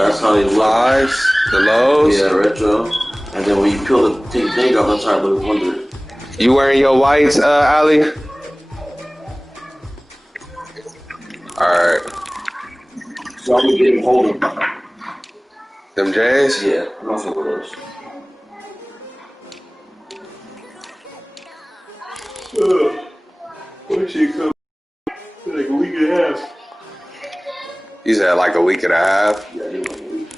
That's how they look. Fives, the lows. Yeah, retro. And then when you peel the thing off, that's how it looks under. You wearing your whites, Ali? Alright. So I'm gonna get him holding. Them J's? Yeah, I'm not fucking with those. When she come? Like a week and a half. You said like a week and a half? Yeah, he like a week.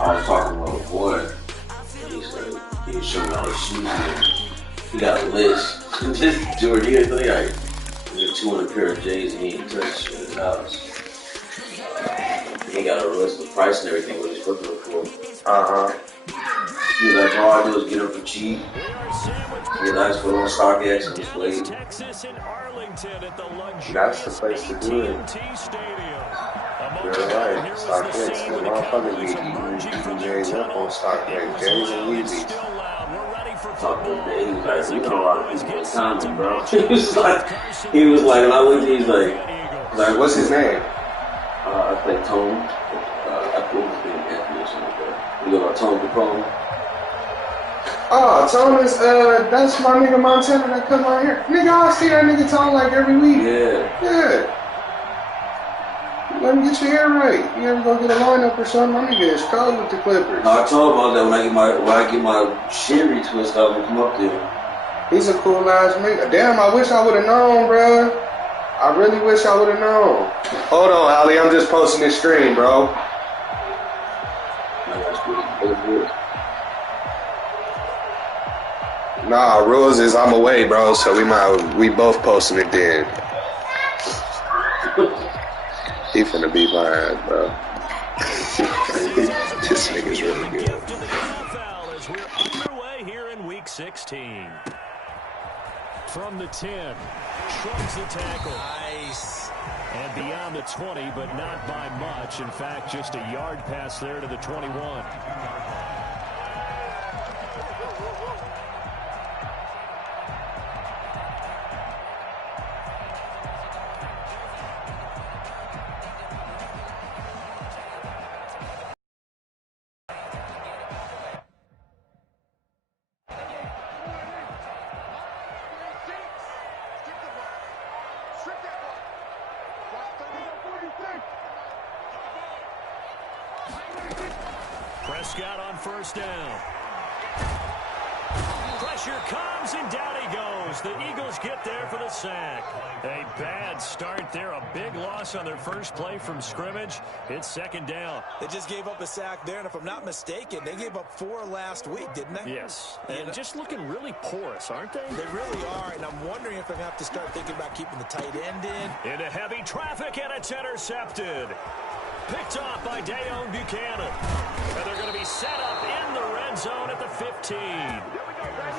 I was talking about a boy. He said he was showing me all his shoes. He got a list. This Jordan, he like 200 pair of J's and he ain't touched shit in his house. He got a list of price and everything, what he's looking for. He was like, all I do is get them for cheap. He likes for on StockX and just wait. That's the place to do it. You're right. StockX, the motherfuckers be eating J's up on StockX. J's and Yeezys. Talking to Dave, he was like, you know a lot of people in common, bro. He was like, and I looked at him, he's like, what's his name? I think Tone. I think his name Anthony or something like that. You know about Tone Capone? Oh, Tone is, that's my nigga Montana that come out here. Nigga, I see that nigga Tone like every week. Yeah. Yeah. Let me get your hair right. You ever go get a lineup or something? My nigga is cold with the Clippers. No, I told him about that when I get my shit retwist, I'm gonna come up there. He's a cool ass nigga. Damn, I wish I would have known, bro. I really wish I would have known. Hold on, Ali. I'm just posting this stream, bro. Nah, rules is I'm away, bro. So we both posting it then. He finna beat my ass, bro. This nigga's really good. As we're underway here in week 16. From the 10, shrugs the tackle. Nice. And beyond the 20, but not by much. In fact, just a yard pass there to the 21. Prescott on first down. Pressure comes and down he goes. The Eagles get there for the sack. A bad start there. A big loss on their first play from scrimmage. It's second down. They just gave up a sack there, and if I'm not mistaken, they gave up 4 last week, didn't they? Yes. And just looking really porous, aren't they? They really are, and I'm wondering if they have to start thinking about keeping the tight end in. Into heavy traffic, and it's intercepted. Picked off by Dayon Buchanan. And they're going to be set up in the red zone at the 15.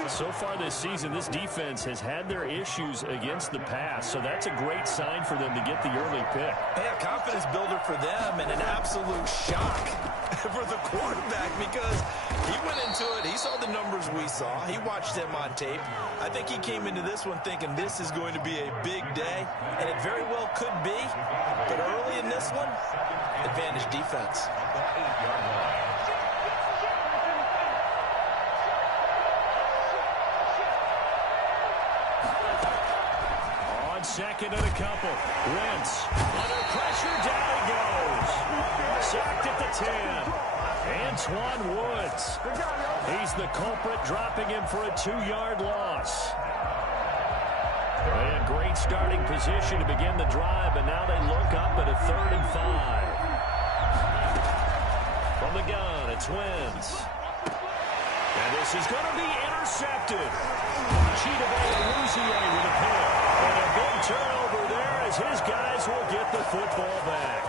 So far this season, this defense has had their issues against the pass, so that's a great sign for them to get the early pick. Hey, a confidence builder for them and an absolute shock for the quarterback because he went into it, he saw the numbers we saw, he watched them on tape. I think he came into this one thinking this is going to be a big day, and it very well could be, but early in this one, advantage defense. On second and a couple. Wentz under pressure, down he goes. Sacked at the 10. Antoine Woods. He's the culprit, dropping him for a 2-yard loss. And great starting position to begin the drive, and now they look up at a 3rd and 5. From the gun, it's Wentz. And this is going to be intercepted. Chidobe with a pick. And a big turnover there as his guys will get the football back.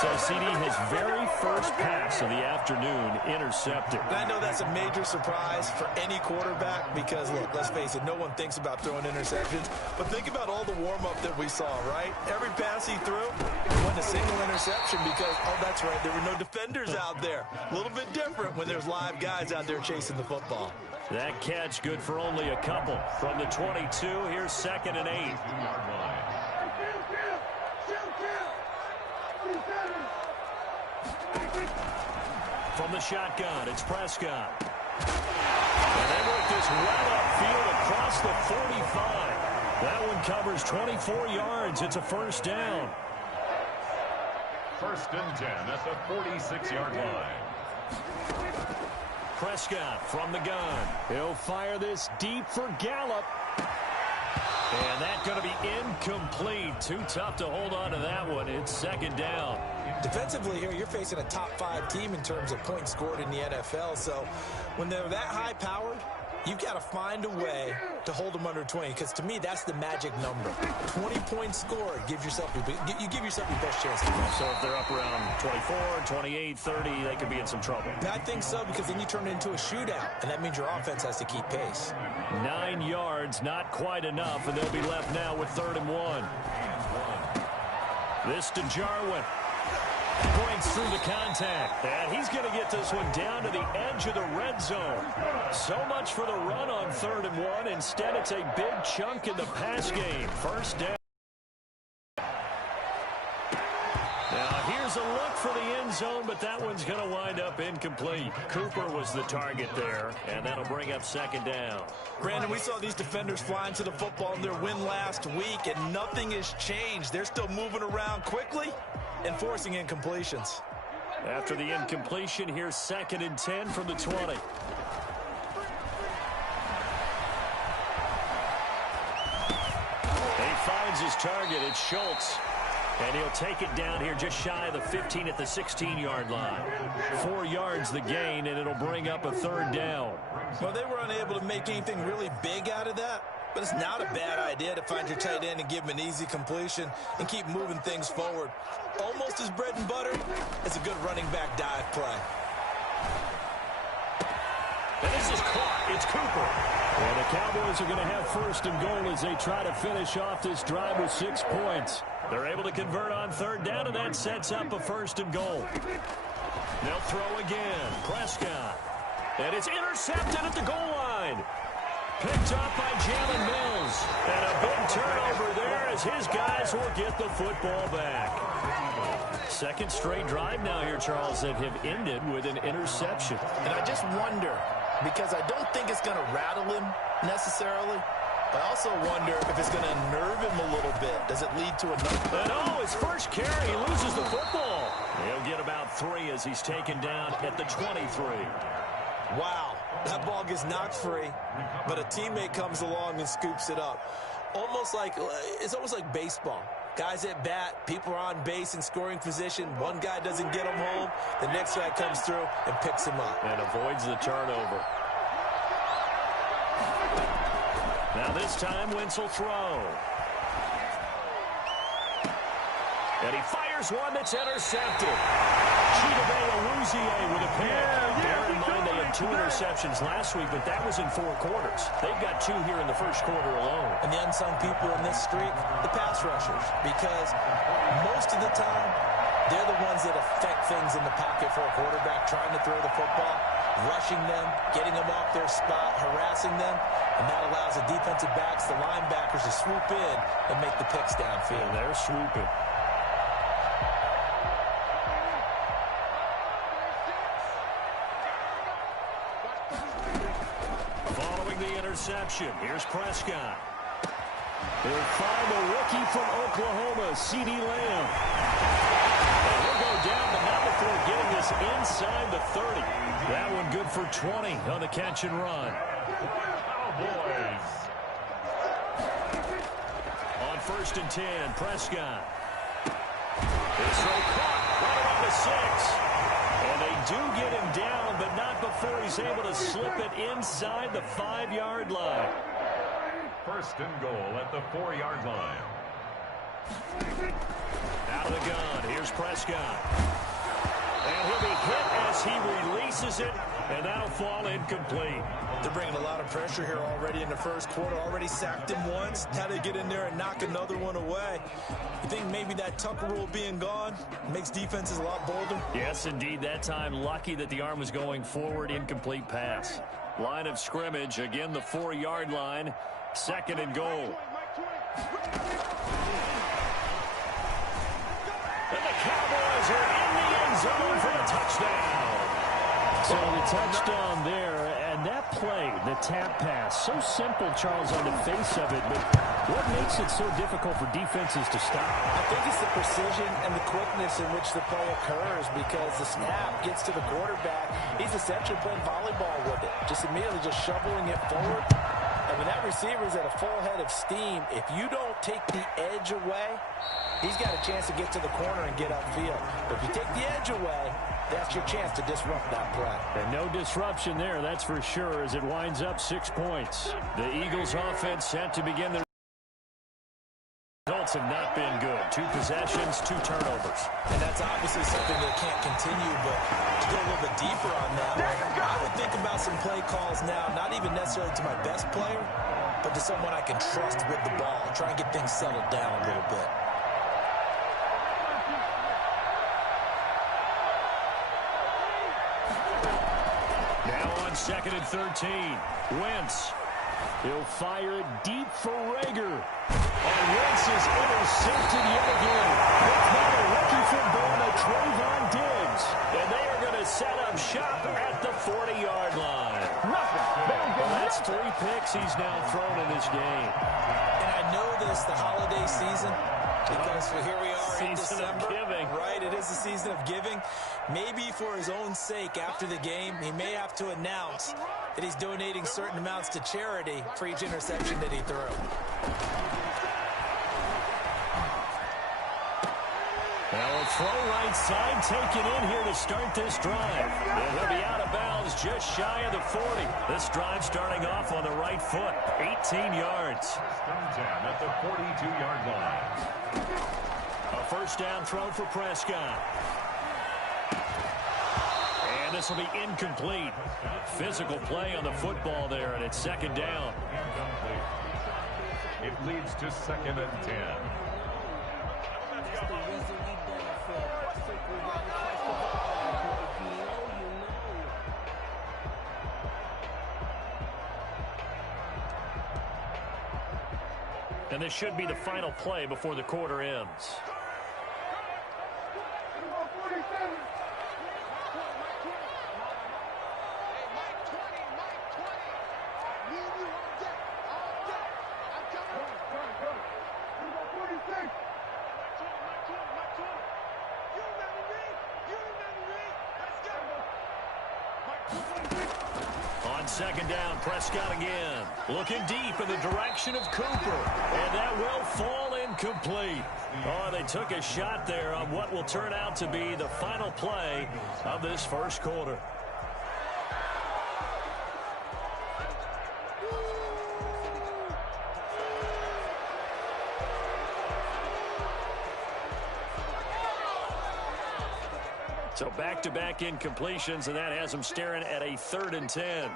So CD, his very first pass of the afternoon intercepted. And I know that's a major surprise for any quarterback because, look, let's face it, no one thinks about throwing interceptions. But think about all the warm-up that we saw, right? Every pass he threw, it wasn't a single interception because, oh, that's right, there were no defenders out there. A little bit different when there's live guys out there chasing the football. That catch good for only a couple. From the 22, here's 2nd and 8. From the shotgun, it's Prescott. And they work this well upfield across the 45. That one covers 24 yards. It's a first down. 1st and 10 at the 46-yard line. Prescott from the gun. He'll fire this deep for Gallup. And that's going to be incomplete. Too tough to hold on to that one. It's 2nd down. Defensively here, you're facing a top-5 team in terms of points scored in the NFL. So when they're that high-powered, you've got to find a way to hold them under 20, because to me, that's the magic number. 20 points scored, you give yourself your best chance to win. So if they're up around 24, 28, 30, they could be in some trouble. I think so, because then you turn it into a shootout, and that means your offense has to keep pace. 9 yards, not quite enough, and they'll be left now with 3rd and 1. This to Jarwin. Breaks through the contact, and he's going to get this one down to the edge of the red zone. So much for the run on 3rd and 1. Instead, it's a big chunk in the pass game. First down. Now, here's a look for the end zone, but that one's going to wind up incomplete. Cooper was the target there, and that'll bring up 2nd down. Brandon, we saw these defenders flying to the football in their win last week, and nothing has changed. They're still moving around quickly and forcing incompletions. After the incompletion, here's 2nd and 10 from the 20. He finds his target. It's Schultz. And he'll take it down here just shy of the 15 at the 16-yard line. 4 yards the gain, and it'll bring up a 3rd down. Well, they were unable to make anything really big out of that, but it's not a bad idea to find your tight end and give him an easy completion and keep moving things forward. Almost as bread and butter as a good running back dive play. And this is caught. It's Cooper. And the Cowboys are going to have 1st and goal as they try to finish off this drive with 6 points. They're able to convert on 3rd down, and that sets up a 1st and goal. They'll throw again. Prescott. And it's intercepted at the goal line. Picked up by Jalen Mills. And a big turnover there as his guys will get the football back. 2nd straight drive now here, Charles, that have ended with an interception. And I just wonder, because I don't think it's going to rattle him necessarily, I also wonder if it's going to unnerve him a little bit. Does it lead to another? And oh, his first carry, he loses the football. He'll get about 3 as he's taken down at the 23. Wow, that ball gets knocked free, but a teammate comes along and scoops it up. It's almost like baseball. Guys at bat, people are on base in scoring position. One guy doesn't get him home. The next guy comes through and picks him up. And avoids the turnover. Now this time, Wentz will throw. And he fires one that's intercepted. Chidobe with a pick. Bear in mind they had 2 interceptions last week, but that was in 4 quarters. They've got 2 here in the first quarter alone. And the unsung people in this streak, the pass rushers, because most of the time, they're the ones that affect things in the pocket for a quarterback, trying to throw the football, rushing them, getting them off their spot, harassing them, and that allows the defensive backs, the linebackers, to swoop in and make the picks downfield. And they're swooping. Following the interception, here's Prescott. He'll find the rookie from Oklahoma, CD Lamb. And he'll go down, but not before getting this inside the 30. That one good for 20 on the catch and run. Cowboys. On 1st and 10, Prescott. It's so caught right around the 6. And they do get him down, but not before he's able to slip it inside the 5-yard line. 1st and goal at the 4-yard line. Out of the gun, here's Prescott. And he'll be hit as he releases it, and that'll fall incomplete. They're bringing a lot of pressure here already in the first quarter. Already sacked him once. Now they get in there and knock another one away. You think maybe that Tucker rule being gone makes defenses a lot bolder? Yes, indeed. That time, lucky that the arm was going forward. Incomplete pass. Line of scrimmage, again the 4-yard line. 2nd and goal. And the Cowboys are in the end zone for a touchdown. So the touchdown there, and that play, the tap pass, so simple, Charles, on the face of it, but what makes it so difficult for defenses to stop? I think it's the precision and the quickness in which the play occurs, because the snap gets to the quarterback. He's essentially playing volleyball with it, just immediately just shoveling it forward. And when that receiver is at a full head of steam, if you don't take the edge away, he's got a chance to get to the corner and get upfield. But if you take the edge away, that's your chance to disrupt that play. And no disruption there, that's for sure, as it winds up 6 points. The Eagles' offense set to begin their results have not been good. 2 possessions, 2 turnovers. And that's obviously something that can't continue, but to go a little bit deeper on that, I would think about some play calls now, not even necessarily to my best player, but to someone I can trust with the ball, try and get things settled down a little bit. Now on 2nd and 13. Wentz. He'll fire it deep for Rager. And Wentz is intercepted yet again. It's not a rookie from Burma, Trayvon Diggs. And they are going to set up shop at the 40-yard line. Well, that's 3 picks he's now thrown in this game. And I know this, the holiday season, because here we are in December. Season of giving. Right, it is the season of giving. Maybe for his own sake after the game, he may have to announce that he's donating certain amounts to charity for each interception that he threw. Well, a throw right side taken in here to start this drive. And he'll be out of bounds just shy of the 40. This drive starting off on the right foot. 18 yards. 10 at the 42-yard line. A first down throw for Prescott. And this will be incomplete. Physical play on the football there, and it's 2nd down. It leads to 2nd and 10. And this should be the final play before the quarter ends. On 2nd down, Prescott again. Looking deep in the direction of Cooper. And that will fall incomplete. Oh, they took a shot there on what will turn out to be the final play of this first quarter. So back-to-back incompletions, and that has them staring at a 3rd and 10.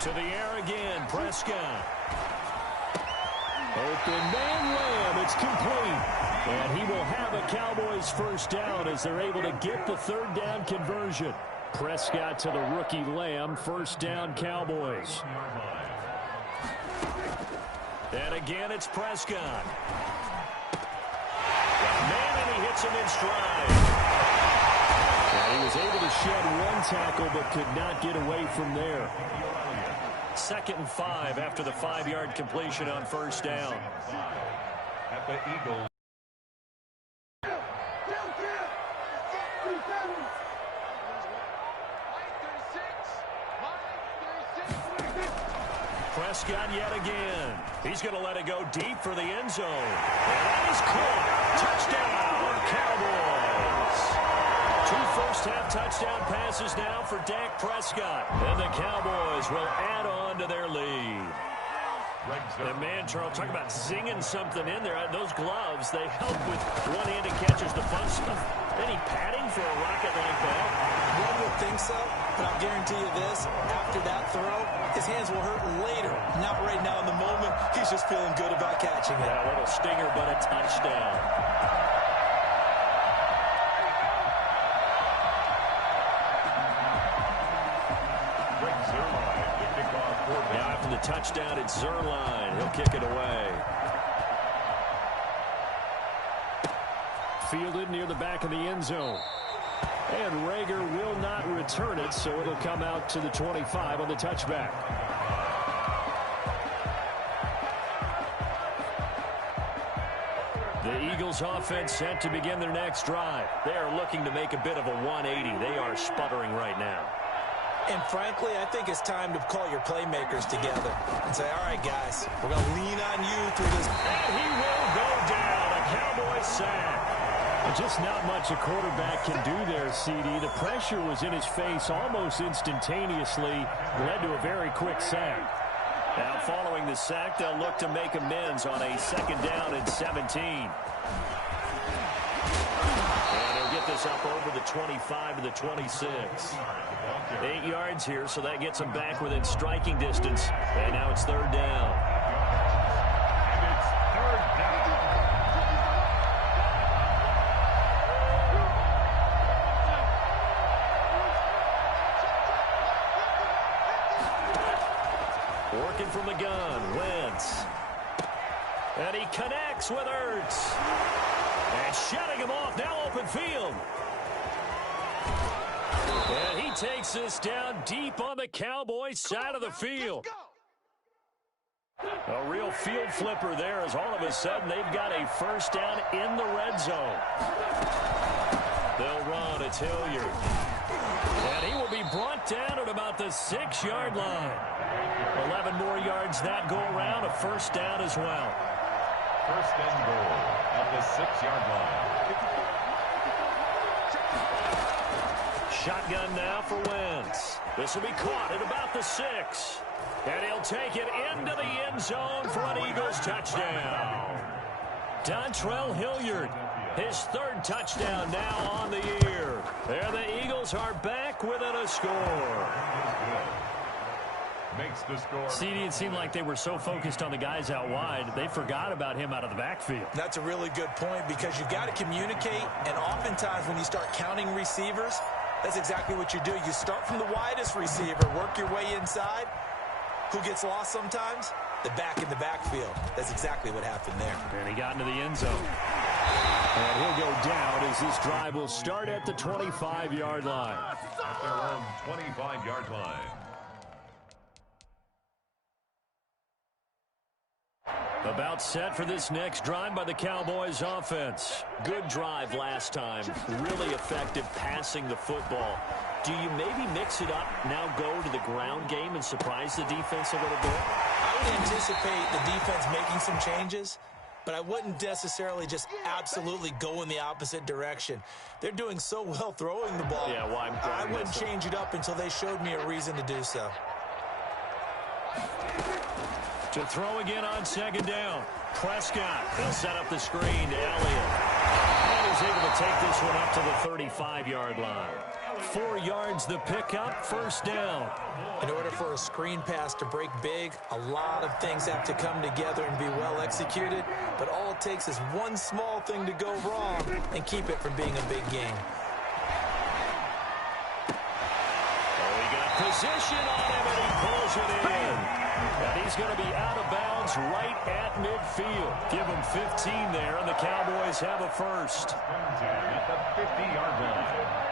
To the air again, Prescott. Open man Lamb, it's complete. And he will have a Cowboys first down as they're able to get the 3rd down conversion. Prescott to the rookie Lamb, first down Cowboys. And again, it's Prescott. Man, and he hits him in stride. And he was able to shed 1 tackle, but could not get away from there. 2nd and 5 after the 5-yard completion on first down. At the Eagles. Prescott yet again. He's going to let it go deep for the end zone. And that is caught. Touchdown, Cowboys. 2 first-half touchdown passes now for Dak Prescott. And the Cowboys will add on to their lead. And man, Charles, talk about zinging something in there. Those gloves, they help with one-handed catches, the fun stuff. Any padding for a rocket like that? One would think so, but I'll guarantee you this. After that throw, his hands will hurt later. Not right now in the moment. He's just feeling good about catching it. Yeah, a little stinger, but a touchdown. Now after the touchdown, it's Zerline. He'll kick it away. Fielded near the back of the end zone. And Rager will not return it, so it'll come out to the 25 on the touchback. The Eagles offense set to begin their next drive. They are looking to make a bit of a 180. They are sputtering right now. And frankly, I think it's time to call your playmakers together and say, all right, guys, we're going to lean on you through this. And he will go down. A Cowboy sack. Just not much a quarterback can do there, CD. The pressure was in his face almost instantaneously. Led to a very quick sack. Now following the sack, they'll look to make amends on a 2nd down and 17. And he'll get this up over the 25 to the 26. 8 yards here, so that gets him back within striking distance. And now it's 3rd down. And it's 3rd down. Working from the gun, Wentz. And he connects with Ertz. And shutting him off, now open field. And he takes this down deep on the Cowboys side of the field. A real field flipper there as all of a sudden they've got a 1st down in the red zone. They'll run, it's Hilliard. And he will be brought down at about the 6-yard line. 11 more yards that go around, a 1st down as well. 1st and goal at the 6-yard line. Shotgun now for Wentz. This will be caught at about the 6. And he'll take it into the end zone for an Eagles touchdown. Dontrell Hilliard, his 3rd touchdown now on the year. There the Eagles are back within a score. Makes the score. CD, it seemed like they were so focused on the guys out wide, they forgot about him out of the backfield. That's a really good point because you've got to communicate, and oftentimes when you start counting receivers, that's exactly what you do. You start from the widest receiver, work your way inside. Who gets lost sometimes? The back in the backfield. That's exactly what happened there. And he got into the end zone. And he'll go down as this drive will start at the 25-yard line. At their own 25-yard line. About set for this next drive by the Cowboys offense. Good drive last time. Really effective passing the football. Do you maybe mix it up, now go to the ground game and surprise the defense a little bit? I would anticipate the defense making some changes, but I wouldn't necessarily just absolutely go in the opposite direction. They're doing so well throwing the ball. Yeah, why? I wouldn't change it up until they showed me a reason to do so. To throw again on 2nd down. Prescott, they'll set up the screen to Elliott. And he's able to take this one up to the 35-yard line. 4 yards the pickup, 1st down. In order for a screen pass to break big, a lot of things have to come together and be well executed, but all it takes is one small thing to go wrong and keep it from being a big game. Oh, he got position on him, and he pulls it in. And he's going to be out of bounds right at midfield. Give him 15 there, and the Cowboys have a 1st. At the 50-yard line.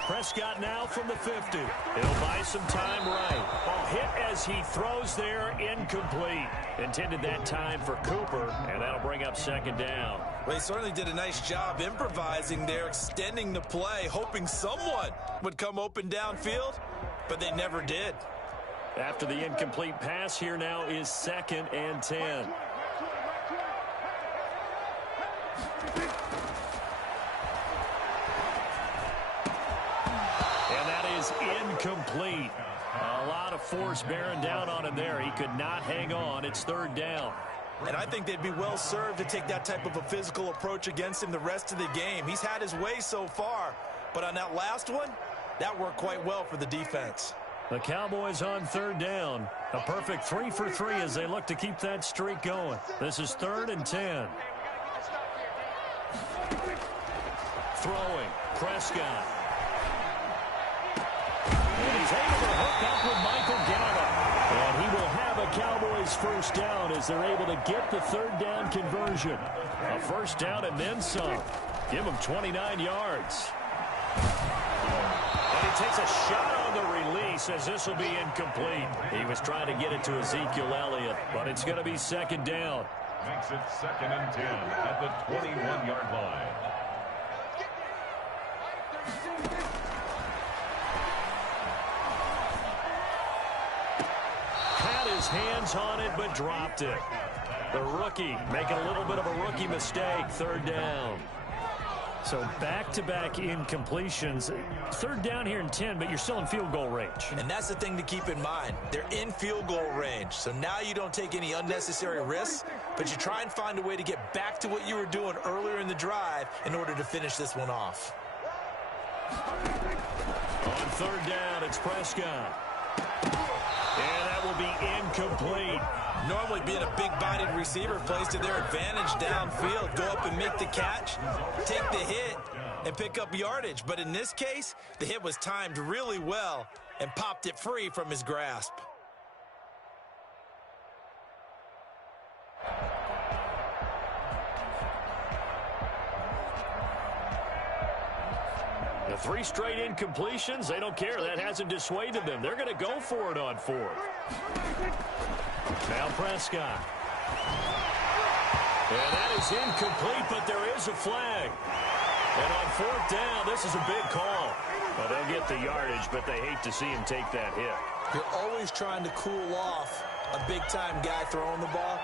Prescott now from the 50. He'll buy some time right. Ball hit as he throws there, incomplete. Intended that time for Cooper, and that'll bring up 2nd down. Well, he certainly did a nice job improvising there, extending the play, hoping someone would come open downfield, but they never did. After the incomplete pass, here now is 2nd and 10. is incomplete. A lot of force bearing down on him there. He could not hang on. It's third down. And I think they'd be well served to take that type of a physical approach against him the rest of the game. He's had his way so far, but on that last one, that worked quite well for the defense. The Cowboys on third down. A perfect 3 for 3 as they look to keep that streak going. This is 3rd and 10. Throwing, Prescott. And he's able to hook up with Michael Gallup. And he will have a Cowboys first down as they're able to get the third down conversion. A first down and then some. Give him 29 yards. And he takes a shot on the release as this will be incomplete. He was trying to get it to Ezekiel Elliott, but it's going to be second down. Makes it 2nd and 10 at the 21-yard line. Had his hands on it, but dropped it. The rookie making a little bit of a rookie mistake. Third down. So back-to-back incompletions. Third down here in 10, but you're still in field goal range. And that's the thing to keep in mind. They're in field goal range. So now you don't take any unnecessary risks, but you try and find a way to get back to what you were doing earlier in the drive in order to finish this one off. On third down, it's Prescott. And that will be incomplete. Normally being a big-bodied receiver plays to their advantage downfield. Go up and make the catch, take the hit, and pick up yardage. But in this case, the hit was timed really well and popped it free from his grasp. The 3 straight incompletions, they don't care. That hasn't dissuaded them. They're going to go for it on 4th. Now Prescott. And that is incomplete, but there is a flag. And on 4th down, this is a big call. Well, they'll get the yardage, but they hate to see him take that hit. You're always trying to cool off a big-time guy throwing the ball,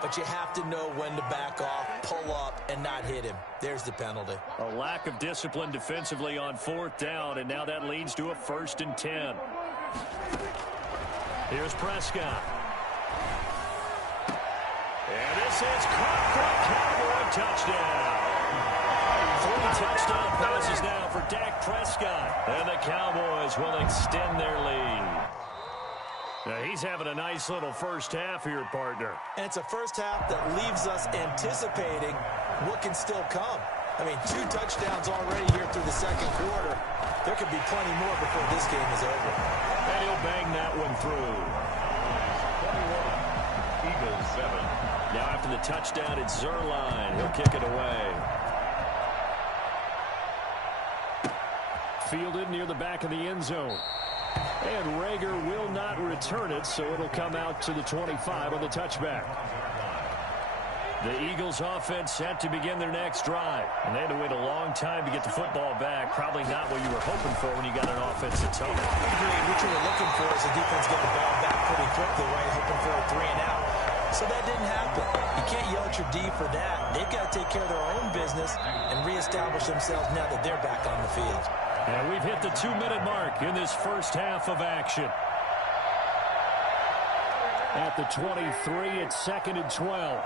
but you have to know when to back off, pull up, and not hit him. There's the penalty. A lack of discipline defensively on 4th down, and now that leads to a 1st and 10. Here's Prescott. And this is caught for a Cowboy touchdown. 3 touchdown passes now for Dak Prescott. And the Cowboys will extend their lead. Now he's having a nice little first half here, partner. And it's a first half that leaves us anticipating what can still come. I mean, 2 touchdowns already here through the second quarter. There could be plenty more before this game is over. And he'll bang that one through. 21, Eagles 7. Now after the touchdown, it's Zerline. He'll kick it away. Fielded near the back of the end zone. And Rager will not return it, so it'll come out to the 25 on the touchback. The Eagles offense set to begin their next drive. And they had to wait a long time to get the football back. Probably not what you were hoping for when you got an offense that's home. Agreed. What you were looking for is the defense get the ball back pretty quickly, right? Hoping for a 3 and out. So that didn't happen. You can't yell at your D for that. They've got to take care of their own business and reestablish themselves now that they're back on the field. And we've hit the 2-minute mark in this first half of action. At the 23, it's 2nd and 12.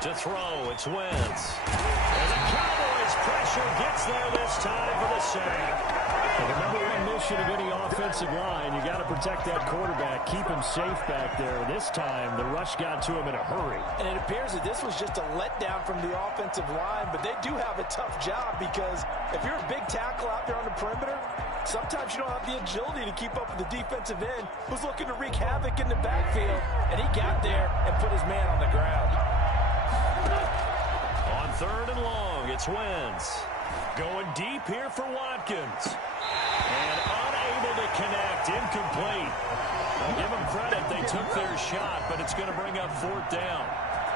To throw, it's Wentz. And the Cowboys pressure gets there this time for the sack. And remember one mission of any offensive line, you got to protect that quarterback, keep him safe back there. This time, the rush got to him in a hurry. And it appears that this was just a letdown from the offensive line, but they do have a tough job because if you're a big tackle out there on the perimeter, sometimes you don't have the agility to keep up with the defensive end who's looking to wreak havoc in the backfield, and he got there and put his man on the ground. On 3rd and long, it's Wentz. Going deep here for Watkins. And unable to connect, incomplete. I'll give them credit, they took their shot, but it's going to bring up 4th down.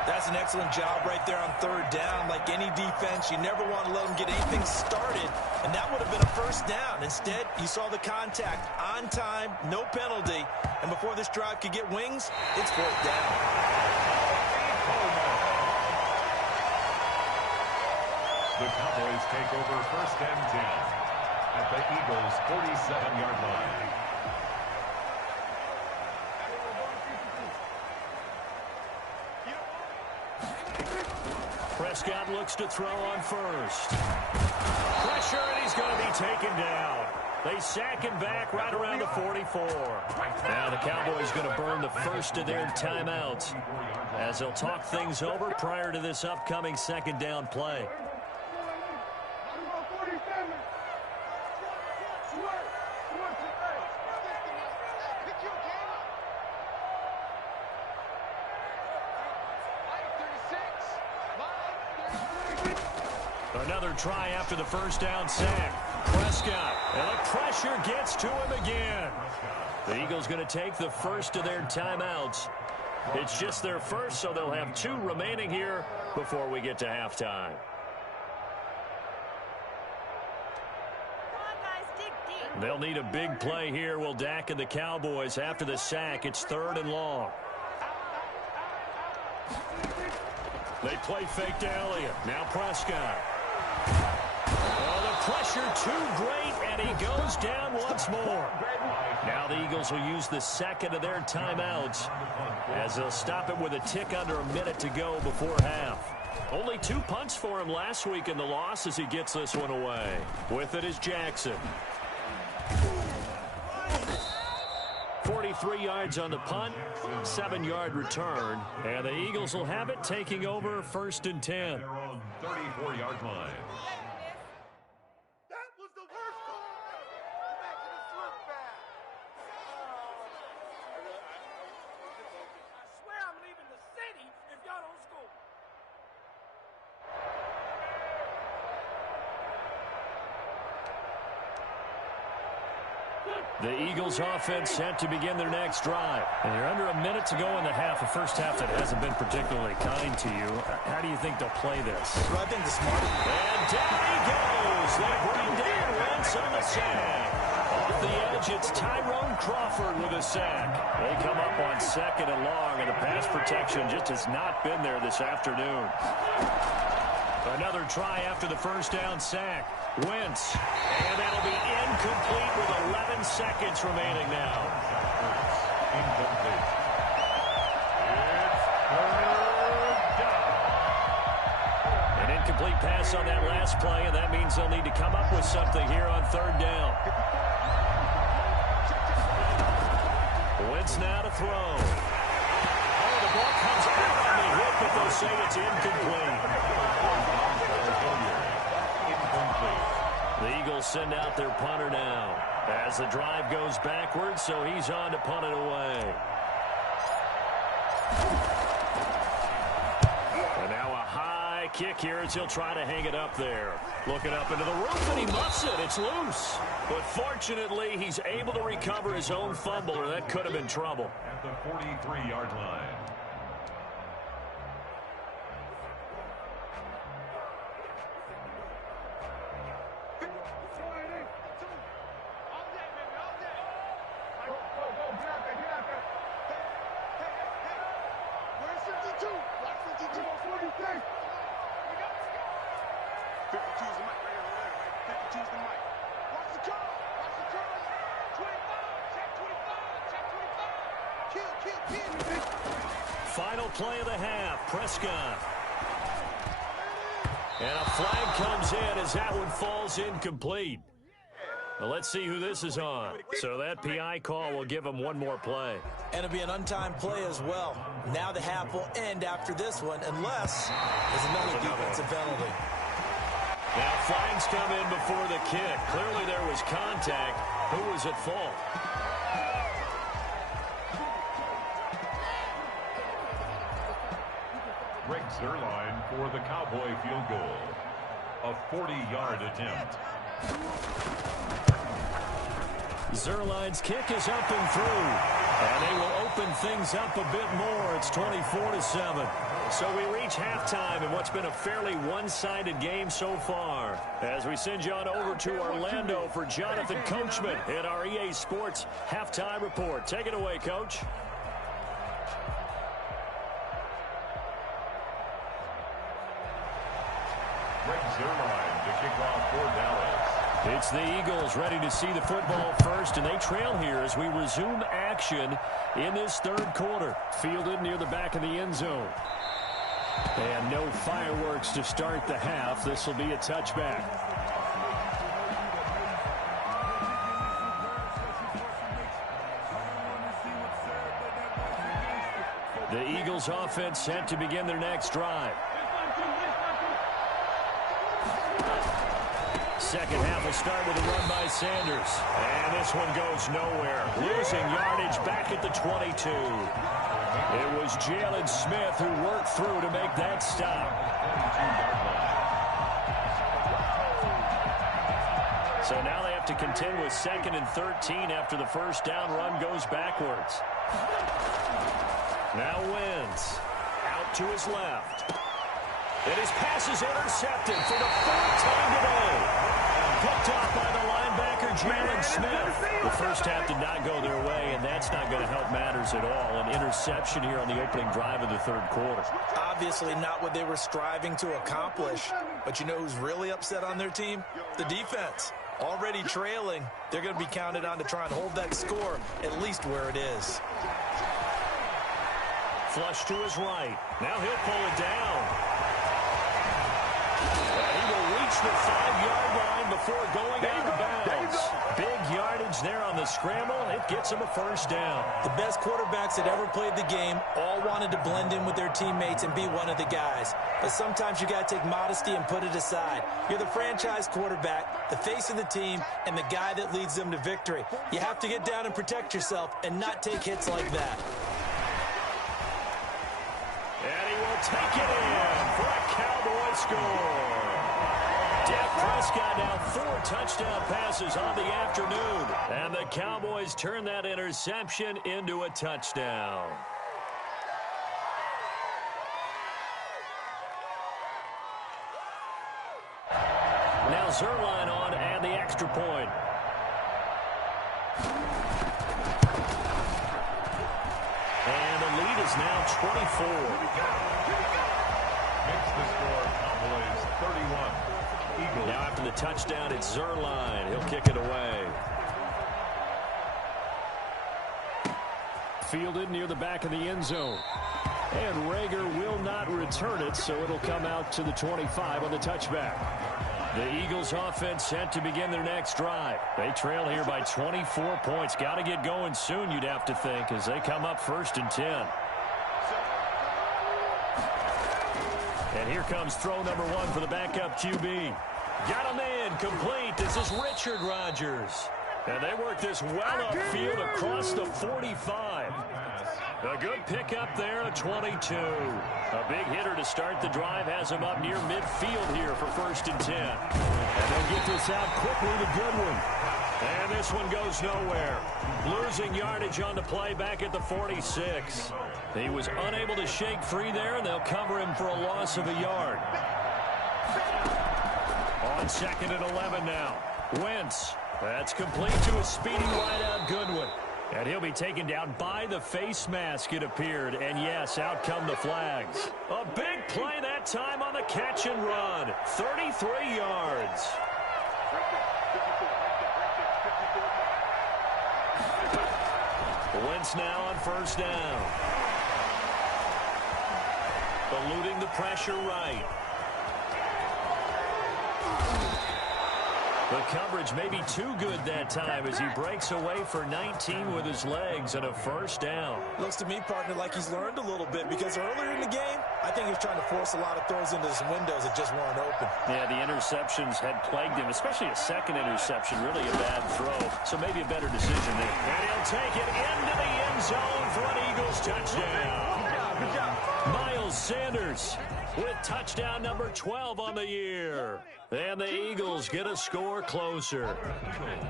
That's an excellent job right there on third down. Like any defense, you never want to let them get anything started, and that would have been a first down. Instead, you saw the contact on time, no penalty, and before this drive could get wings, it's fourth down. The Cowboys take over first and 10 at the Eagles' 47-yard line. Prescott looks to throw on first. Pressure, and he's going to be taken down. They sack him back right around the 44. Now the Cowboys going to burn the first of their timeouts as they'll talk things over prior to this upcoming second down play. Another try after the first down sack. Prescott, and the pressure gets to him again. The Eagles going to take the first of their timeouts. It's just their first, so they'll have 2 remaining here before we get to halftime. They'll need a big play here, will Dak and the Cowboys. After the sack, it's 3rd and long. They play fake to Elliott. Now Prescott. Oh, the pressure too great, and he goes down once more. Now the Eagles will use the second of their timeouts as they'll stop it with a tick under a minute to go before half. Only 2 punts for him last week in the loss as he gets this one away. With it is Jackson. 43 yards on the punt, 7-yard return, and the Eagles will have it taking over first and 10. They're on 34-yard line. That was the worst call. Back to the slip back. I swear I'm leaving the city if y'all don't score. The Eagles offense set to begin their next drive. And you're under a minute to go in the half, a first half that hasn't been particularly kind to you. How do you think they'll play this? Well, I think the smart... And down he goes. They bring down Wentz on the sack. Off the edge, it's Tyrone Crawford with a sack. They come up on 2nd and long, and the pass protection just has not been there this afternoon. Another try after the first down sack. Wentz, and that'll be incomplete with 11 seconds remaining now. Incomplete. It's 3rd down. An incomplete pass on that last play, and that means they'll need to come up with something here on 3rd down. Wentz now to throw. Oh, the ball comes out on the hit, but they'll say it's incomplete. The Eagles send out their punter now as the drive goes backwards, so he's on to punt it away. And now a high kick here as he'll try to hang it up there. Looking up into the roof, and he muffs it. It's loose. But fortunately, he's able to recover his own fumble, or that could have been trouble. At the 43-yard line. Final play of the half, Prescott. And a flag comes in as that one falls incomplete. Well, let's see who this is on. So that PI call will give him one more play. And it'll be an untimed play as well. Now the half will end after this one, unless there's another defensive penalty. Now flags come in before the kick. Clearly there was contact. Who was at fault? Greg Zerline for the Cowboy field goal. A 40-yard attempt. Zerline's kick is up and through. And they will open things up a bit more. It's 24-7. So we reach halftime in what's been a fairly one-sided game so far. As we send you on over to Orlando for Jonathan Coachman in our EA Sports Halftime Report. Take it away, Coach. To kick off for Dallas. It's the Eagles ready to see the football first, and they trail here as we resume action in this third quarter. Fielded near the back of the end zone. And no fireworks to start the half. This will be a touchback. The Eagles offense set to begin their next drive. Second half will start with a run by Sanders. And this one goes nowhere. Losing yardage back at the 22. It was Jalen Smith who worked through to make that stop. So now they have to contend with 2nd and 13 after the first down run goes backwards. Now Wentz out to his left. And his pass is intercepted for the 4th time today. Picked off by the linebacker, Jalen Smith. The first half did not go their way, and that's not going to help matters at all. An interception here on the opening drive of the third quarter. Obviously not what they were striving to accomplish. But you know who's really upset on their team? The defense. Already trailing, they're going to be counted on to try and hold that score at least where it is. Flush to his right. Now he'll pull it down. He will reach the 5-yard line before going out of bounds. Big yardage there on the scramble. It gets him a first down. The best quarterbacks that ever played the game all wanted to blend in with their teammates and be one of the guys. But sometimes you got to take modesty and put it aside. You're the franchise quarterback, the face of the team, and the guy that leads them to victory. You have to get down and protect yourself and not take hits like that. And he will take it in for a Cowboy score. Dak Prescott now 4 touchdown passes on the afternoon. And the Cowboys turn that interception into a touchdown. Now Zerline on and the extra point. And the lead is now 24. Makes the score Cowboys 31. Eagles. Now after the touchdown, it's Zerline. He'll kick it away. Fielded near the back of the end zone. And Rager will not return it, so it'll come out to the 25 on the touchback. The Eagles offense set to begin their next drive. They trail here by 24 points. Got to get going soon, you'd have to think, as they come up 1st and 10. And here comes throw number 1 for the backup QB. Got him in, complete. This is Richard Rodgers. And they work this well upfield across the 45. A good pickup there at 22. A big hitter to start the drive has him up near midfield here for 1st and 10. And they'll get this out quickly to Goodwin. And this one goes nowhere. Losing yardage on the play back at the 46. He was unable to shake free there, and they'll cover him for a loss of a yard. On 2nd and 11 now. Wentz. That's complete to a speedy wideout Goodwin. And he'll be taken down by the face mask, it appeared. And yes, out come the flags. A big play that time on the catch and run. 33 yards. Wentz now on 1st down. Eluding the pressure right. The coverage may be too good that time as he breaks away for 19 with his legs and a 1st down. Looks to me, partner, like he's learned a little bit because earlier in the game, I think he was trying to force a lot of throws into some windows that just weren't open. Yeah, the interceptions had plagued him, especially a 2nd interception, really a bad throw. So maybe a better decision there. And he'll take it into the end zone for an Eagles touchdown. Good job. Miles Sanders with touchdown number 12 on the year. And the Eagles get a score closer.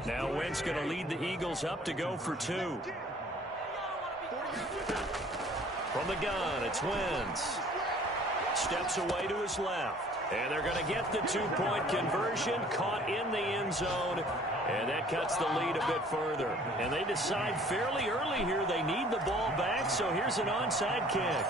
Now Wentz going to lead the Eagles up to go for 2. From the gun, it's Wentz. steps away to his left. And they're going to get the two-point conversion, caught in the end zone, and that cuts the lead a bit further. And they decide fairly early here they need the ball back, so here's an onside kick.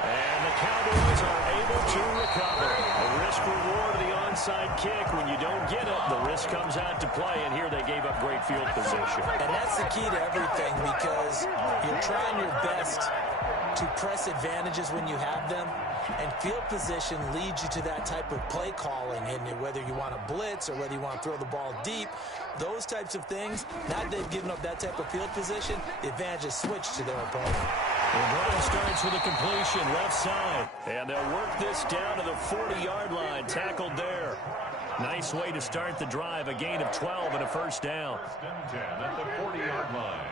And the Cowboys are able to recover. The risk-reward of the onside kick, when you don't get it, the risk comes out to play, and here they gave up great field position. And that's the key to everything, because you're trying your best to press advantages when you have them, and field position leads you to that type of play calling. And whether you want to blitz or whether you want to throw the ball deep, those types of things, now that they've given up that type of field position, the advantage is switched to their opponent. Brown starts with a completion left side, and they'll work this down to the 40-yard line, tackled there. Nice way to start the drive, a gain of 12 and a first down. First and 10 at the 40-yard line.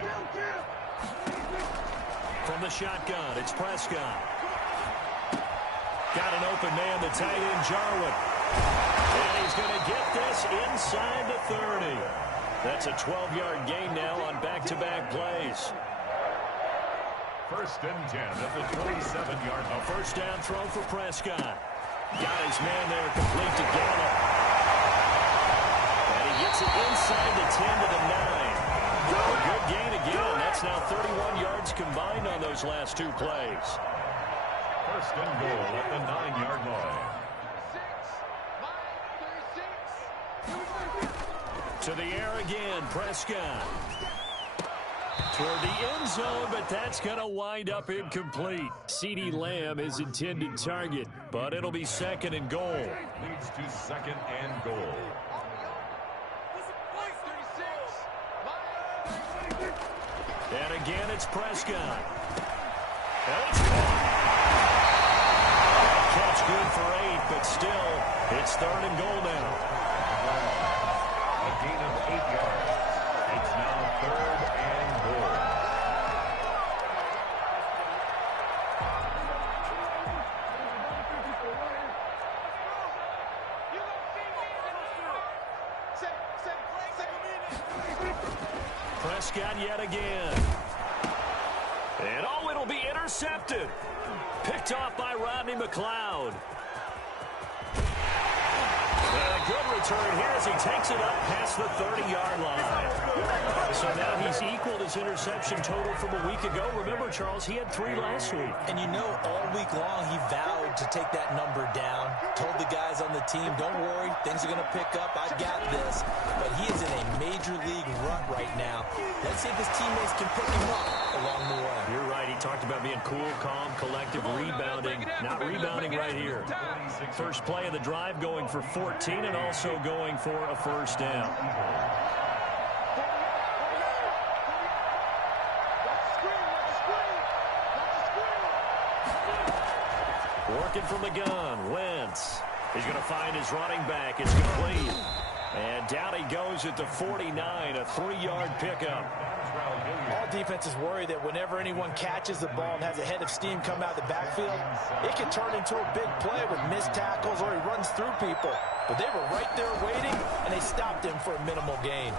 From the shotgun, it's Prescott. Got an open man, the tight end, Jarwin. And he's going to get this inside the 30. That's a 12-yard gain now on back-to-back plays. First and 10 at the 27-yard line. A first down throw for Prescott. Got his man there, complete to Gallup. And he gets it inside the 10 to the 9. A good gain again. That's now 31 yards combined on those last two plays. First and goal at the 9-yard line. To the air again, Prescott. Toward the end zone, but that's going to wind up incomplete. CeeDee Lamb is intended target, but it'll be second and goal. Leads to second and goal. And again, it's Prescott. And it's caught. Catch good for 8, but still, it's third and goal now. A gain of 8 yards. It's now third and goal. Prescott yet again. And oh, it'll be intercepted. Picked off by Rodney McLeod. And a good return here as he takes it up past the 30-yard line. So now he's equaled his interception total from a week ago. Remember, Charles, he had 3 last week. And you know, all week long he vowed to take that number down. Told the guys on the team, don't worry, things are going to pick up. I've got this. But he is in a major league rut right now. Let's see if his teammates can pick him up along the way. You're right. He talked about being cool, calm, collective, rebounding. Not rebounding right here. First play of the drive going for 14 and also going for a first down. Working from the gun, Wentz. He's going to find his running back. It's complete. And down he goes at the 49, a 3-yard pickup. All defenses worry that whenever anyone catches the ball and has a head of steam come out of the backfield, it can turn into a big play with missed tackles or he runs through people. But they were right there waiting, and they stopped him for a minimal gain.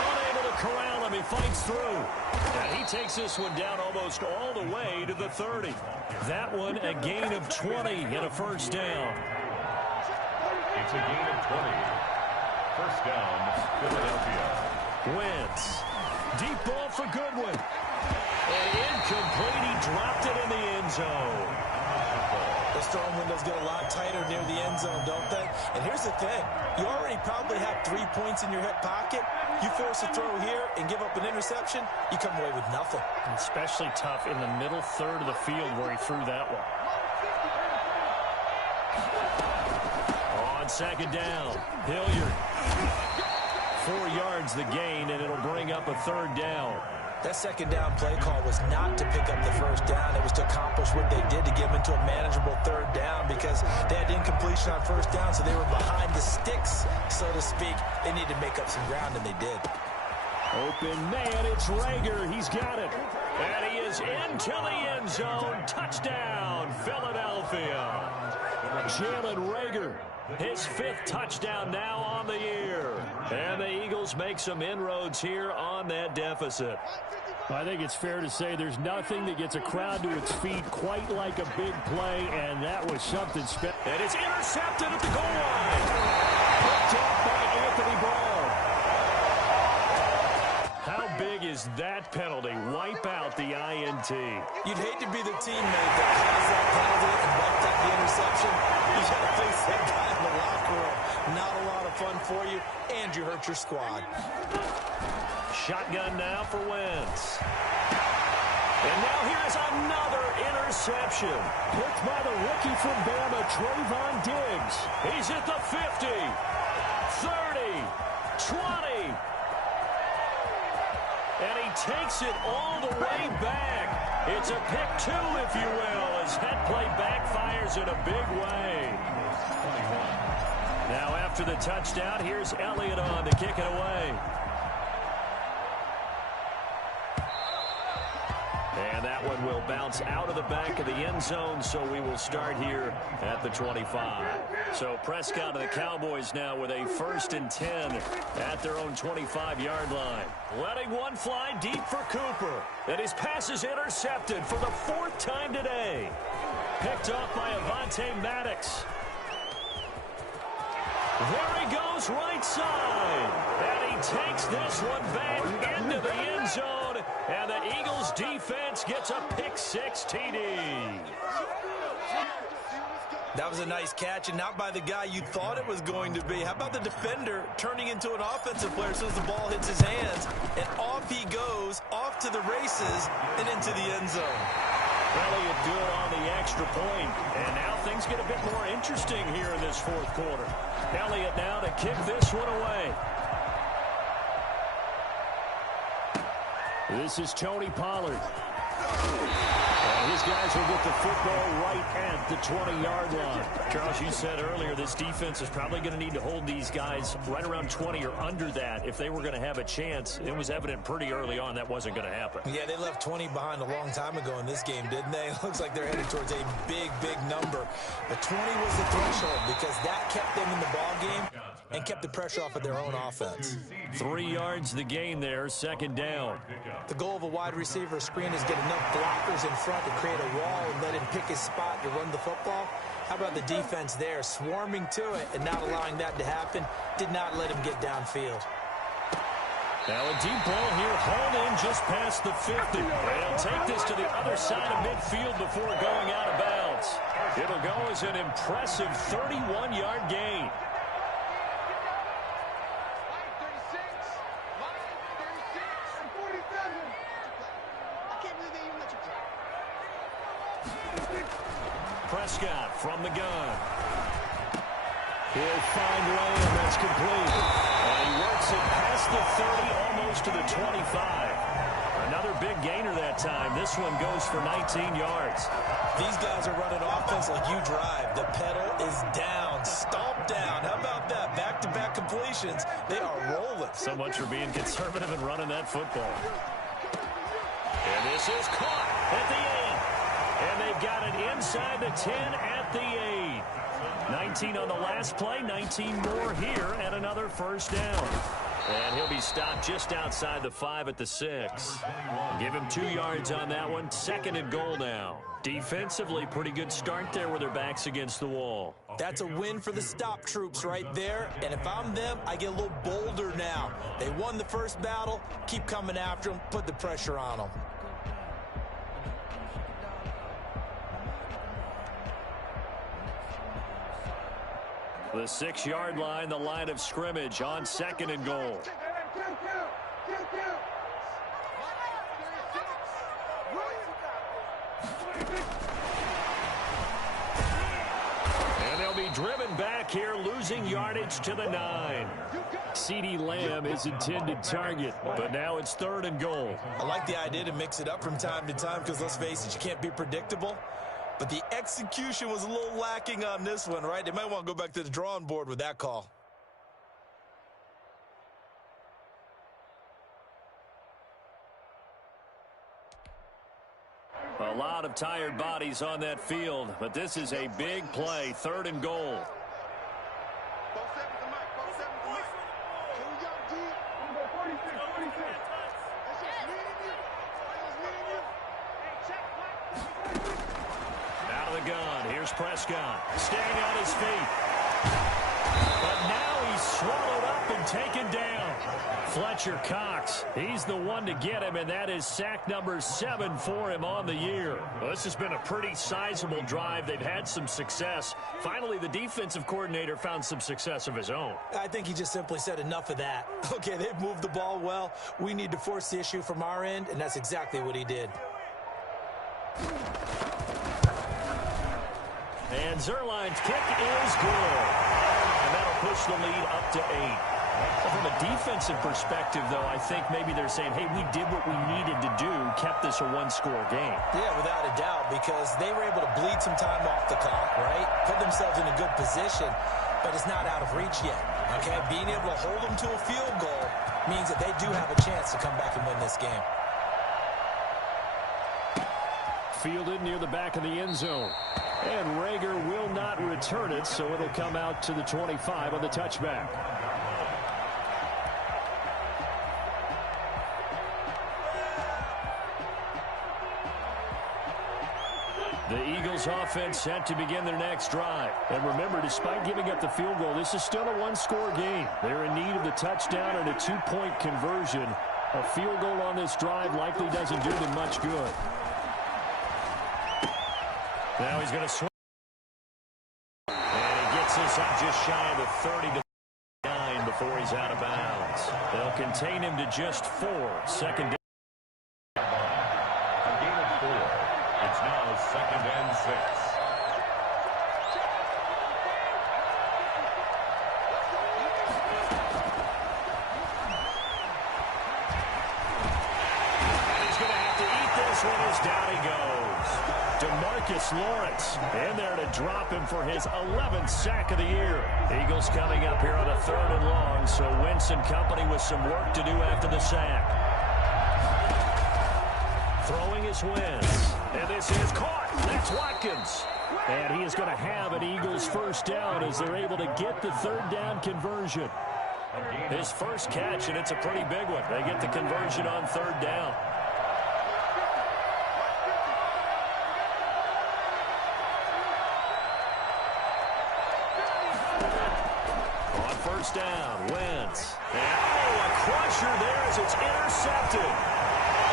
Unable to corral him, he fights through. And he takes this one down almost all the way to the 30. That one a gain of 20 and a first down. It's a gain of 20. First down, Philadelphia. Wentz. Deep ball for Goodwin. And incomplete. He dropped it in the end zone. Those throwing windows get a lot tighter near the end zone, don't they? And here's the thing. You already probably have 3 points in your hip pocket. You force a throw here and give up an interception, you come away with nothing. And especially tough in the middle third of the field where he threw that one. On second down, Hilliard. 4 yards the gain, and it'll bring up a third down. That second down play call was not to pick up the first down. It was to accomplish what they did to get them into a manageable third down because they had incompletion on first down, so they were behind the sticks, so to speak. They needed to make up some ground, and they did. Open man, it's Rager. He's got it. And he is into the end zone. Touchdown, Philadelphia. Jalen Rager, his 5th touchdown now on the year. And the Eagles make some inroads here on that deficit. I think it's fair to say there's nothing that gets a crowd to its feet quite like a big play, and that was something special. And it's intercepted at the goal line. Picked up by Anthony Ball. How big is that penalty? Wipe out the INT. You'd hate to be the teammate that has that penalty and wiped out the interception. You got to face that guy in the locker room. Not a lot of fun for you, and you hurt your squad. Shotgun now for Wentz. And now here's another interception. Picked by the rookie from Bama, Trayvon Diggs. He's at the 50, 30, 20. And he takes it all the way back. It's a pick two, if you will, as that play backfires in a big way. Now after the touchdown, here's Elliott on to kick it away. And that one will bounce out of the back of the end zone, so we will start here at the 25. So Prescott and the Cowboys now with a 1st and 10 at their own 25-yard line. Letting one fly deep for Cooper. And his pass is intercepted for the 4th time today. Picked off by Avonte Maddox. There he goes, right side. And he takes this one back into the end zone. And the Eagles defense gets a pick-6 TD. That was a nice catch, and not by the guy you thought it was going to be. How about the defender turning into an offensive player as soon as the ball hits his hands, and off he goes, off to the races, and into the end zone. Elliott good on the extra point, and now things get a bit more interesting here in this 4th quarter. Elliott now to kick this one away. This is Tony Pollard. And his guys will get the football right at the 20-yard line. Charles, you said earlier this defense is probably going to need to hold these guys right around 20 or under that if they were going to have a chance. It was evident pretty early on that wasn't going to happen. Yeah, they left 20 behind a long time ago in this game, didn't they? It looks like they're headed towards a big, big number. But 20 was the threshold because that kept them in the ball game and kept the pressure off of their own offense. 3 yards the gain there, 2nd down. The goal of a wide receiver screen is get enough blockers in front to create a wall and let him pick his spot to run the football. How about the defense there, swarming to it and not allowing that to happen? Did not let him get downfield. Now a deep ball here, hauled in just past the 50. They'll take this to the other side of midfield before going out of bounds. It'll go as an impressive 31-yard gain. Prescott from the gun. He'll find Lamb. That's complete. And he works it past the 30, almost to the 25. Another big gainer that time. This one goes for 19 yards. These guys are running offense like you drive. The pedal is down. Stomp down. How about that? Back-to-back completions. They are rolling. So much for being conservative and running that football. And this is caught at the 8. And they've got it inside the 10 at the 8. 19 on the last play, 19 more here, and another 1st down. And he'll be stopped just outside the 5 at the 6. Give him 2 yards on that one. 2nd and goal now. Defensively, pretty good start there with their backs against the wall. That's a win for the stop troops right there. And if I'm them, I get a little bolder now. They won the first battle. Keep coming after them. Put the pressure on them. The 6-yard line, the line of scrimmage on 2nd and goal. And they'll be driven back here, losing yardage to the 9. CeeDee Lamb is intended target, but now it's 3rd and goal. I like the idea to mix it up from time to time because, let's face it, you can't be predictable. But the execution was a little lacking on this one, right? They might want to go back to the drawing board with that call. A lot of tired bodies on that field, but this is a big play, 3rd and goal. gun. Here's Prescott staying on his feet. But now he's swallowed up and taken down. Fletcher Cox, he's the one to get him, and that is sack number 7 for him on the year. Well, this has been a pretty sizable drive. They've had some success. Finally, the defensive coordinator found some success of his own. I think he just simply said enough of that. Okay, they've moved the ball well. We need to force the issue from our end, and that's exactly what he did. And Zerline's kick is good. And that'll push the lead up to 8. Well, from a defensive perspective, though, I think maybe they're saying, hey, we did what we needed to do, kept this a one-score game. Yeah, without a doubt, because they were able to bleed some time off the clock, right? Put themselves in a good position, but it's not out of reach yet, okay? Being able to hold them to a field goal means that they do have a chance to come back and win this game. Fielded near the back of the end zone. And Rager will not return it, so it'll come out to the 25 on the touchback. The Eagles offense set to begin their next drive. And remember, despite giving up the field goal, this is still a one-score game. They're in need of the touchdown and a 2-point conversion. A field goal on this drive likely doesn't do them much good. Now he's going to swing. And he gets this up just shy of the 30-9 before he's out of bounds. They'll contain him to just 4. Second down. A gain of 4. It's now 2nd and 6. And he's going to have to eat this one as down he goes. DeMarcus Lawrence in there to drop him for his 11th sack of the year. Eagles coming up here on a 3rd and long, so Wentz and company with some work to do after the sack. Throwing is Wentz. And this is caught. That's Watkins. And he is going to have an Eagles first down as they're able to get the 3rd down conversion. His first catch, and it's a pretty big one. They get the conversion on 3rd down. On first down, Wentz. And a crusher there as it's intercepted.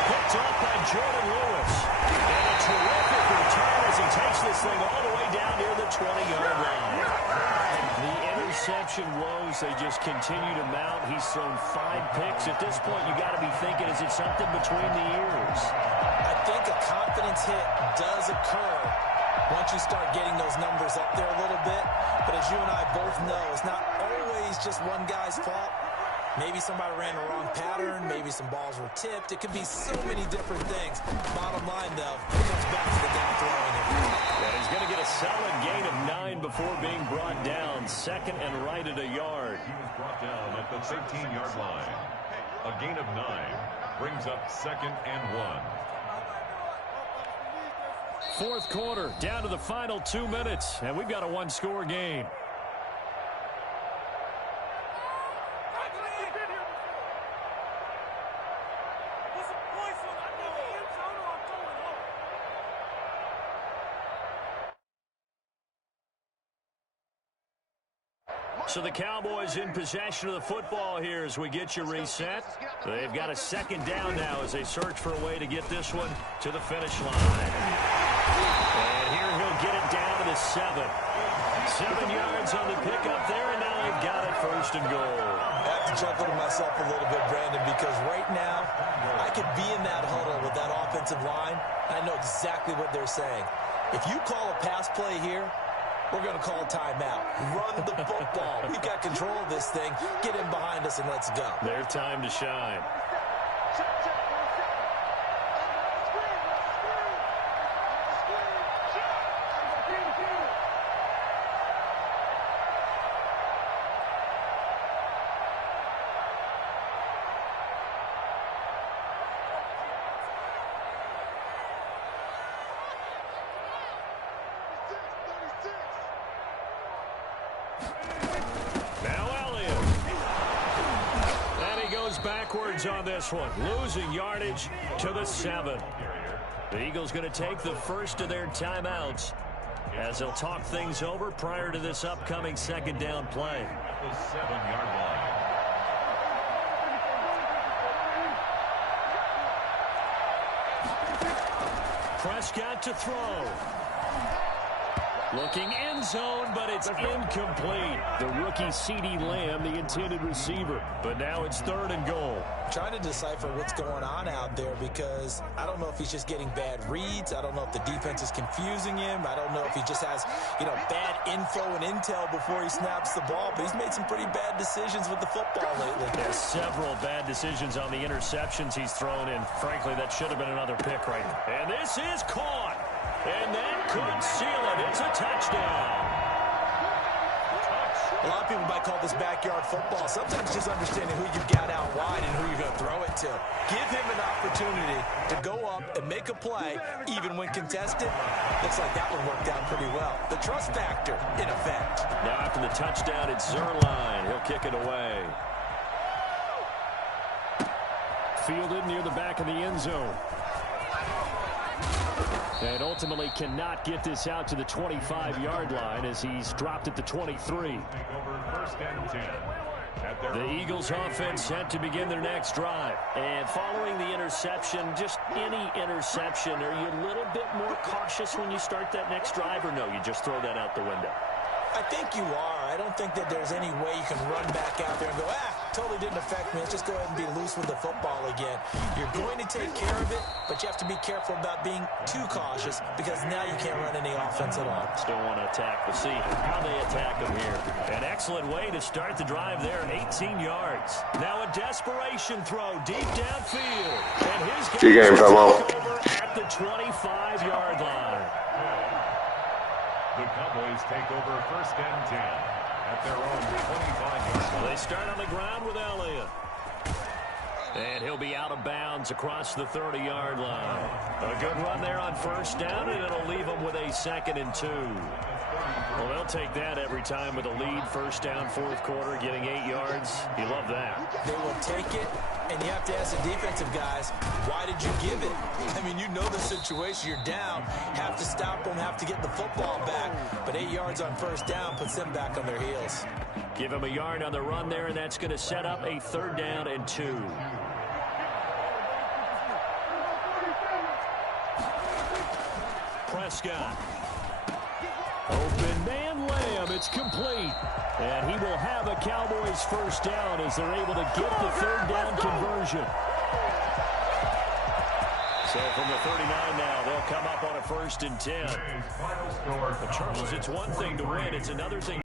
Picked up by Jordan Lewis. And a terrific return as he takes this thing all the way down near the 20-yard line. The interception woes, they just continue to mount. He's thrown 5 picks. At this point, you got to be thinking, is it something between the ears? I think a confidence hit does occur once you start getting those numbers up there a little bit. But as you and I both know, it's not always just one guy's fault. Maybe somebody ran the wrong pattern. Maybe some balls were tipped. It could be so many different things. Bottom line, though, it comes back to the guy throwing it. And he's going to get a solid gain of 9 before being brought down. 2nd and right at a yard. He was brought down at the 15-yard line. A gain of 9 brings up 2nd and 1. 4th quarter, down to the final 2 minutes, and we've got a one-score game. So the Cowboys in possession of the football here as we get you reset. They've got a 2nd down now as they search for a way to get this one to the finish line. And here he'll get it down to the 7. 7 yards on the pickup there, and now they've got it 1st and goal. I have to chuckle to myself a little bit, Brandon, because right now I could be in that huddle with that offensive line. I know exactly what they're saying. If you call a pass play here, we're going to call a timeout. Run the football. We've got control of this thing. Get in behind us and let's go. Their time to shine. Backwards on this one, losing yardage to the 7. The Eagles going to take the first of their timeouts as they'll talk things over prior to this upcoming second down play. At the 7-yard line. Prescott to throw. Looking end zone, but it's incomplete. The rookie CeeDee Lamb, the intended receiver. But now it's 3rd and goal. Trying to decipher what's going on out there because I don't know if he's just getting bad reads. I don't know if the defense is confusing him. I don't know if he just has, bad info and intel before he snaps the ball. But he's made some pretty bad decisions with the football lately. There's several bad decisions on the interceptions he's thrown in. Frankly, that should have been another pick right now. And this is caught. And that could seal it. It's a touchdown. A lot of people might call this backyard football. Sometimes just understanding who you've got out wide and who you're going to throw it to. Give him an opportunity to go up and make a play, even when contested. Looks like that one worked out pretty well. The trust factor, in effect. Now after the touchdown, it's Zerline. He'll kick it away. Fielded near the back of the end zone. And ultimately cannot get this out to the 25-yard line as he's dropped at the 23. The Eagles offense set to begin their next drive. And following the interception, just any interception, are you a little bit more cautious when you start that next drive, or no, you just throw that out the window? I think you are. I don't think that there's any way you can run back out there and go, totally didn't affect me. Let's just go ahead and be loose with the football again. You're going to take care of it, but you have to be careful about being too cautious because now you can't run any offense at all. Still want to attack. We'll see how they attack him here. An excellent way to start the drive there, 18 yards. Now a desperation throw deep downfield. And his guy over at the 25-yard line. The Cowboys take over 1st and 10 at their own 25-yard line. They start on the ground with Elliott. And he'll be out of bounds across the 30-yard line. A good run there on 1st down, and it'll leave them with a 2nd and 2. Well, they'll take that every time with a lead. 1st down, 4th quarter, getting 8 yards. You love that. They will take it, and you have to ask the defensive guys, why did you give it? I mean, you know the situation. You're down. Have to stop them, have to get the football back. But 8 yards on 1st down puts them back on their heels. Give him a yard on the run there, and that's going to set up a 3rd down and 2. Prescott. Open man Lamb. It's complete. And he will have a Cowboys 1st down as they're able to get the 3rd down conversion. So from the 39 now, they'll come up on a 1st and 10. But Charles, it's one thing to win. It's another thing